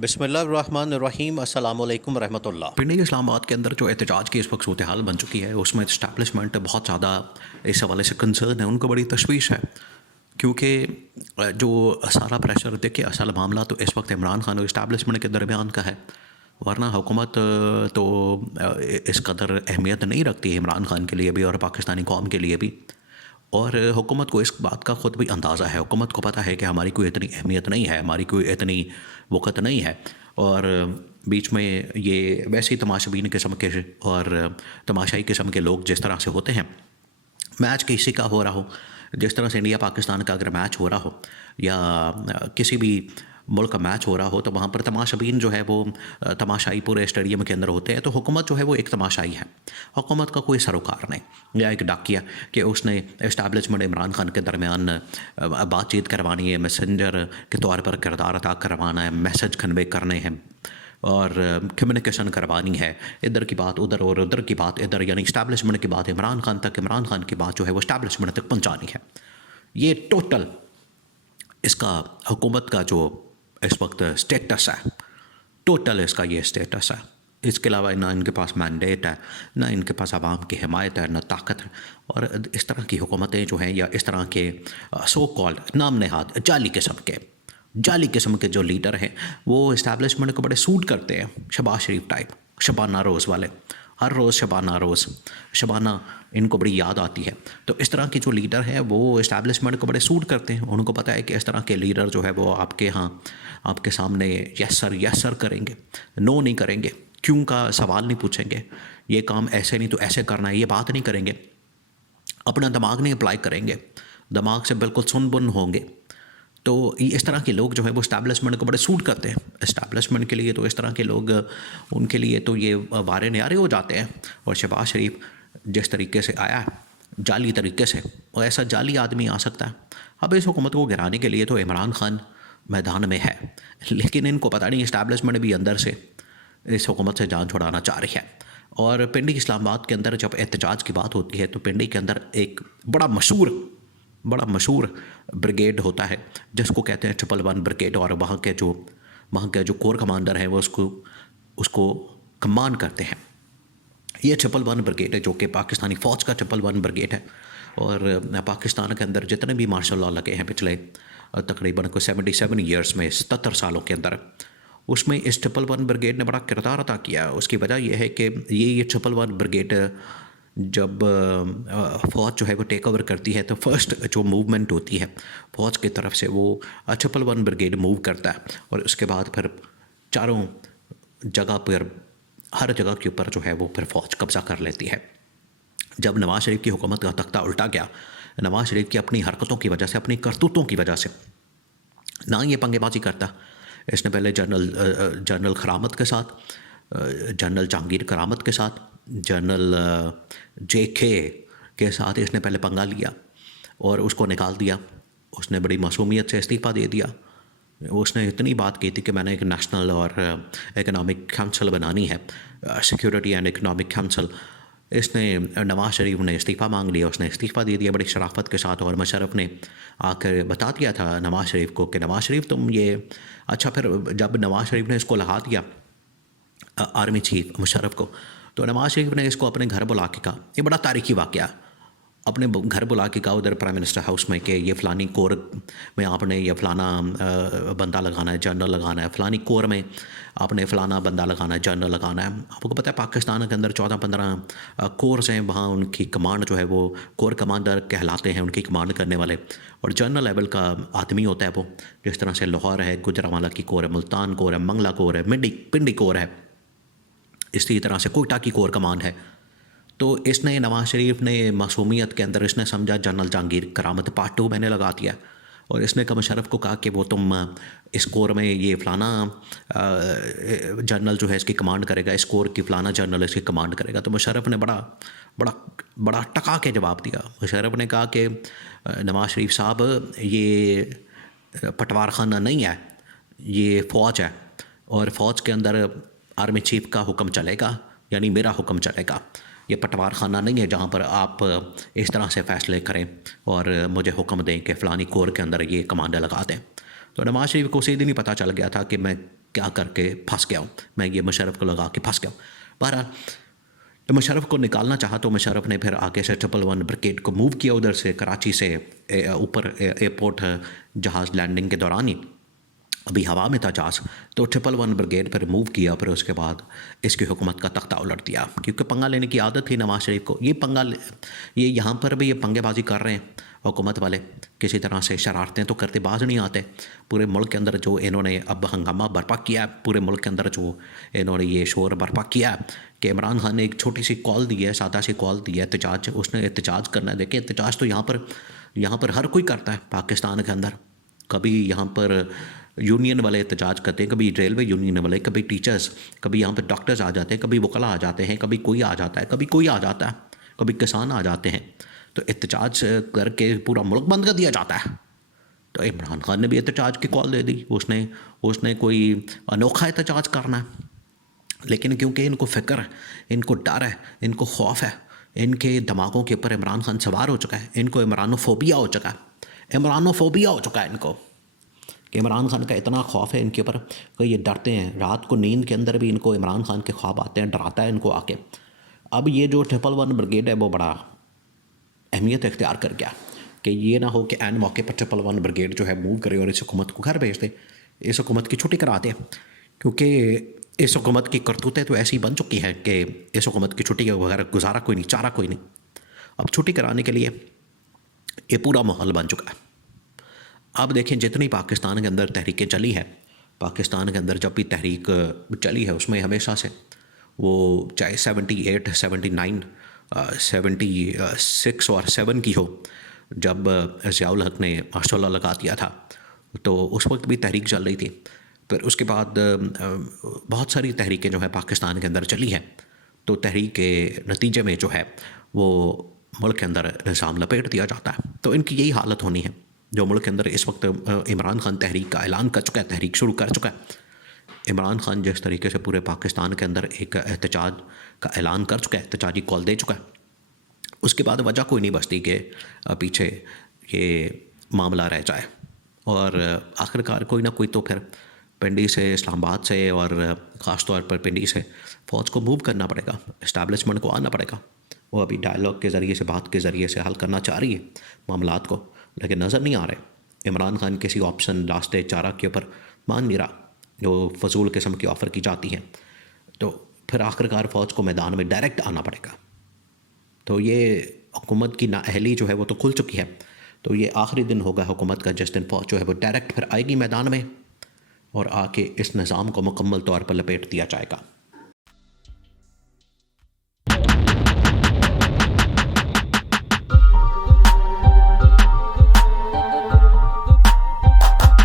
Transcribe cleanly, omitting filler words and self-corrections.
बिस्मिल्लाहिर्रहमानिर्रहीम अस्सलामु अलैकुम रहमतुल्लाह। पिंडी इस्लामाबाद के अंदर जो एहतजाज की इस वक्त सूरत हाल बन चुकी है उसमें इस्टेब्लिशमेंट बहुत ज़्यादा इस हवाले से कंसर्न है, उनको बड़ी तशवीश है क्योंकि जो सारा प्रेशर देखिए असल मामला तो इस वक्त इमरान खान और इस्टेब्लिशमेंट के दरमियान का है, वरना हुकूमत तो इस कदर अहमियत नहीं रखती है इमरान खान के लिए भी और पाकिस्तानी कौम के लिए भी। और हुकूमत को इस बात का ख़ुद भी अंदाज़ा है, हुकूमत को पता है कि हमारी कोई इतनी अहमियत नहीं है, हमारी कोई इतनी वक़्त नहीं है। और बीच में ये वैसे ही तमाशबीन किस्म के और तमाशाई किस्म के लोग जिस तरह से होते हैं, मैच किसी का हो रहा हो, जिस तरह से इंडिया पाकिस्तान का अगर मैच हो रहा हो या किसी भी मुल्क का मैच हो रहा हो तो वहाँ पर तमाशबीन जो है वो तमाशाई पूरे स्टेडियम के अंदर होते हैं, तो हुकूमत जो है वो एक तमाशाई है, हुकूमत का कोई सरोकार नहीं या एक डाकिया कि उसने इस्टेब्लिशमेंट इमरान खान के दरमियान बातचीत करवानी है, मैसेंजर के तौर पर किरदार अदा करवाना है, मैसेज कन्वे करने हैं और कम्युनिकेशन करवानी है, इधर की बात उधर और उधर की बात इधर, यानी इस्टेब्लिशमेंट की बात इमरान खान तक, इमरान खान की बात जो है वो इस्टेब्लिशमेंट तक पहुँचानी है। ये टोटल इसका हुकूमत का जो इस वक्त स्टेटस है, टोटल इसका ये स्टेटस है। इसके अलावा ना इनके पास मैंडेट है, ना इनके पास आवाम की हिमायत है, ना ताकत है। और इस तरह की हुकूमतें जो हैं या इस तरह के सो कॉल्ड नाम नहाद जाली किस्म के जो लीडर हैं वो इस्टेब्लिशमेंट को बड़े सूट करते हैं। शबाज शरीफ टाइप, शबाना रोज़ वाले, हर रोज़ शबाना इनको बड़ी याद आती है। तो इस तरह के जो लीडर हैं वो इस्टेब्लिशमेंट को बड़े सूट करते हैं। उनको पता है कि इस तरह के लीडर जो है वो आपके यहाँ आपके सामने यस सर करेंगे, नो नहीं करेंगे, क्यों का सवाल नहीं पूछेंगे, ये काम ऐसे नहीं तो ऐसे करना है, ये बात नहीं करेंगे, अपना दिमाग नहीं अप्लाई करेंगे, दिमाग से बिल्कुल सुन बुन होंगे। तो इस तरह के लोग जो है वो इस्टेब्लिशमेंट को बड़े सूट करते हैं। इस्टेब्लिशमेंट के लिए तो इस तरह के लोग, उनके लिए तो ये वारे न्यारे हो जाते हैं। और शहबाज शरीफ जिस तरीके से आया जाली तरीके से, और ऐसा जाली आदमी आ सकता है। अब इस हुकूमत को गिराने के लिए तो इमरान खान मैदान में है, लेकिन इनको पता नहीं इस्टेब्लिशमेंट भी अंदर से इस हुकूमत से जान छुड़ाना चाह रही है। और पिंडी इस्लामाबाद के अंदर जब एहतजाज की बात होती है तो पिंडी के अंदर एक बड़ा मशहूर ब्रिगेड होता है जिसको कहते हैं 111 ब्रिगेड। और वहाँ के जो कोर कमांडर हैं वो उसको कमान करते हैं। ये 111 ब्रिगेड है जो कि पाकिस्तानी फ़ौज का 111 ब्रिगेड है। और पाकिस्तान के अंदर जितने भी मार्शल लॉ लगे हैं पिछले तकरीबन को 77 ईयर्स में, 77 सालों के अंदर, उसमें इस 111 ब्रिगेड ने बड़ा किरदार अदा किया। उसकी वजह यह है कि ये 111 ब्रिगेड जब फ़ौज जो है वो टेक ओवर करती है तो फर्स्ट जो मूवमेंट होती है फ़ौज की तरफ से वो 111 ब्रिगेड मूव करता है। और उसके बाद फिर चारों जगह पर, हर जगह के ऊपर जो है वो फिर फ़ौज कब्ज़ा कर लेती है। जब नवाज़ शरीफ की हुकूमत का तख्ता उल्टा गया, नवाज़ शरीफ की अपनी हरकतों की वजह से, अपनी करतूतों की वजह से, ना ये पंगेबाजी करता, इसने पहले जनरल करामत के साथ, जनरल जहांगीर करामत के साथ, जनरल JK के साथ इसने पहले पंगा लिया और उसको निकाल दिया। उसने बड़ी मासूमियत से इस्तीफ़ा दे दिया। उसने इतनी बात की थी कि मैंने एक नेशनल और इकनॉमिक काउंसिल बनानी है, सिक्योरिटी एंड इकनॉमिक काउंसिल। इसने नवाज़ शरीफ ने इस्तीफ़ा मांग लिया, उसने इस्तीफ़ा दे दिया बड़ी शराफत के साथ। और मुशर्रफ ने आकर बता दिया था नवाज़ शरीफ को कि नवाज़ शरीफ तुम ये अच्छा। फिर जब नवाज़ शरीफ ने इसको लगा दिया आर्मी चीफ मुशर्रफ को, तो नवाज़ शरीफ ने इसको अपने घर बुला के कहा, ये बड़ा तारीखी वाक़या, अपने घर बुला के कहा उधर प्राइम मिनिस्टर हाउस में कि ये फ़लानी कोर में आपने ये फ़लाना बंदा लगाना है, जनरल लगाना है, फ़लानी कोर में आपने फ़लाना बंदा लगाना है, जनरल लगाना है। आपको पता है पाकिस्तान के अंदर 14-15 कोर्स हैं, वहाँ उनकी कमांड जो है वो कोर कमांडर कहलाते हैं, उनकी कमांड करने वाले। और जनरल लेवल का आदमी होता है वो, जिस तरह से लाहौर है, गुजरांवाला की कोर है, मुल्तान कोर है, मंगला कोर है, पिंडी कोर है, इसी तरह से कोयटा की कोर कमांड है। तो इसने नवाज़ शरीफ ने मासूमियत के अंदर इसने समझा जनरल जहांगीर करामत पार्ट 2 मैंने लगा दिया। और इसने मुशर्रफ को कहा कि वो तुम इस कोर में ये फ़लाना जनरल जो है इसकी कमांड करेगा, इस कोर की फ़लाना जनरल इसकी कमांड करेगा। तो मुशर्रफ ने बड़ा टका के जवाब दिया। मुशर्रफ ने कहा कि नवाज़ शरीफ साहब ये पटवार खाना नहीं है, ये फ़ौज है और फ़ौज के अंदर आर्मी चीफ का हुक्म चलेगा, यानी मेरा हुक्म चलेगा। ये पटवार खाना नहीं है जहाँ पर आप इस तरह से फ़ैसले करें और मुझे हुक्म दें कि फ़लानी कोर के अंदर ये कमांडर लगा दें। तो नवाज़ शरीफ को उसी दिन ही पता चल गया था कि मैं क्या करके फंस गया हूँ, मैं ये मुशर्रफ को लगा के फंस गया हूँ। बहरहाल तो मुशर्रफ को निकालना चाहा तो मुशर्रफ ने फिर आगे से 111 ब्रिगेड को मूव किया उधर से कराची से ऊपर एयरपोर्ट जहाज़ लैंडिंग के दौरान ही अभी हवा में था जहाज़, तो 111 ब्रिगेड पर मूव किया। फिर उसके बाद इसकी हुकूमत का तख्ता उलट दिया, क्योंकि पंगा लेने की आदत थी नवाज़ शरीफ को। ये यहाँ पर भी ये पंगेबाजी कर रहे हैं हुकूमत वाले, किसी तरह से शरारतें तो करते बाज नहीं आते। पूरे मुल्क के अंदर जो इन्होंने अब हंगामा बर्पा किया है, पूरे मुल्क के अंदर जो इन्होंने ये शोर बर्पा किया है कि इमरान खान ने एक छोटी सी कॉल दी है, सादा सी कॉल दी है एहतजाज, उसने एहतजाज करना है। देखिए एहतजाज तो यहाँ पर हर कोई करता है पाकिस्तान के अंदर। कभी यहाँ पर यूनियन वाले एहतजाज करते हैं, कभी रेलवे यूनियन वाले, कभी टीचर्स, कभी यहाँ पर डॉक्टर्स आ जाते हैं, कभी वकला आ जाते हैं, कभी कोई आ जाता है, कभी कोई आ जाता है, कभी किसान आ जाते हैं। तो एहतजाज करके पूरा मुल्क बंद कर दिया जाता है। तो इमरान खान ने भी एहतजाज की कॉल दे दी, उसने कोई अनोखा एहतजाज करना है। लेकिन क्योंकि इनको फ़िक्र है, इनको डर है, इनको खौफ है, इनके दिमागों के ऊपर इमरान खान सवार हो चुका है, इनको इमरानोफोबिया हो चुका है, इमरानोफोबिया हो चुका है इनको, कि इमरान खान का इतना खौफ है इनके ऊपर कि ये डरते हैं। रात को नींद के अंदर भी इनको इमरान खान के ख्वाब आते हैं, डराता है इनको आके। अब ये जो 111 ब्रिगेड है वो बड़ा अहमियत इख्तियार कर गया कि ये ना हो कि एन मौके पर 111 ब्रिगेड जो है मूव करे और इस हुकूमत को घर भेज दे, इस हुकूमत की छुट्टी करा दे। क्योंकि इस हुकूमत की करतूतें तो ऐसी बन चुकी हैं कि इस हुकूमत की छुट्टी के बगैर गुजारा कोई नहीं, चारा कोई नहीं। अब छुट्टी कराने के लिए ये पूरा माहौल बन चुका है। अब देखें जितनी पाकिस्तान के अंदर तहरीकें चली है, पाकिस्तान के अंदर जब भी तहरीक चली है उसमें हमेशा से वो चाहे 78, 79, 76 और 7 की हो, जब ज़ियाउल हक ने माशाअल्लाह लगा दिया था तो उस वक्त भी तहरीक चल रही थी। फिर उसके बाद बहुत सारी तहरीकें जो है पाकिस्तान के अंदर चली हैं। तो तहरीक के नतीजे में जो है वो मुल्क के अंदर निज़ाम लपेट दिया जाता है। तो इनकी यही हालत होनी है। जो मुल्क के अंदर इस वक्त इमरान खान तहरीक का ऐलान कर चुका है, तहरीक शुरू कर चुका है। इमरान खान जिस तरीके से पूरे पाकिस्तान के अंदर एक एहतजाज का ऐलान कर चुका है, एहतजाजी कॉल दे चुका है, उसके बाद वजह कोई नहीं बचती कि पीछे ये मामला रह जाए। और आखिरकार कोई ना कोई तो फिर पिंडी से, इस्लामाबाद से और ख़ास तौर पर पिंडी से फ़ौज को मूव करना पड़ेगा, इस्टेब्लिशमेंट को आना पड़ेगा। वो अभी डायलॉग के ज़रिए से, बात के ज़रिए से हल करना चाह रही है मामलात को, लेकिन नज़र नहीं आ रहे। इमरान खान किसी ऑप्शन लास्ट चारा के ऊपर मान नहीं रहा जो फजूल किस्म की ऑफ़र की जाती है। तो फिर आखिरकार फ़ौज को मैदान में डायरेक्ट आना पड़ेगा। तो ये हुकूमत की नाअहली जो है वो तो खुल चुकी है। तो ये आखिरी दिन होगा हुकूमत का जिस दिन फ़ौज जो है वो डायरेक्ट फिर आएगी मैदान में और आके इस निज़ाम को मुकम्मल तौर पर लपेट दिया जाएगा।